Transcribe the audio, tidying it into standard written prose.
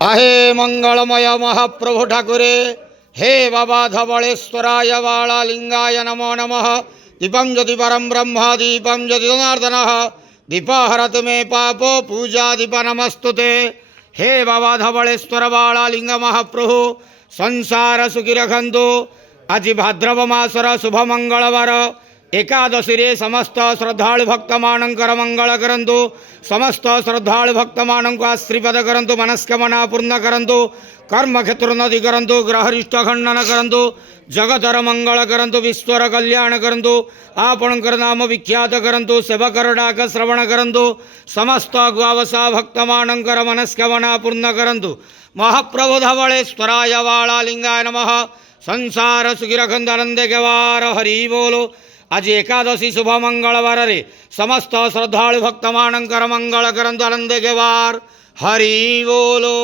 आहे मंगलमय महाप्रभु ठाकुरे हे बाबा धवलेश्वराय बाळालिंगाय नमो नमः। दीपं ज्योति परम ब्रह्म दीपं ज्योति जनार्दन दीपहरतु मे पापो पूजा दीप नमस्तुते। हे बाबा धवलेश्वर बाळालिंग महाप्रभु संसार सुखी रखंतु। आज भाद्रव मासर शुभ मंगलवार एकादशी रे समस्त श्रद्धालु भक्त मानकर मंगल करंतु। समस्त श्रद्धालु भक्त मानक आश्रीपद करंतु। मनस्कामना पूर्ण करंतु। कर्म क्षेत्र नदी करंतु। ग्रहरिष्ट खंडन करंतु। जगतर मंगल करंतु। विश्वर कल्याण करंतु। आपणकर नाम विख्यात करंतु। सेवकर डाक श्रवण करंतु। समस्त ग्वावसा भक्त मानकर मनस्कामना पूर्ण करंतु। महाप्रभु धवलेश्वराय बाळालिंगाय नमः। संसार सुखी रखंतु आनंदे गवार हरि बोलो। आज एकादशी शुभ मंगलवार रे समस्त श्रद्धालु भक्त मानकर मंगल करंतु आनंदे गवार हरि बोलो।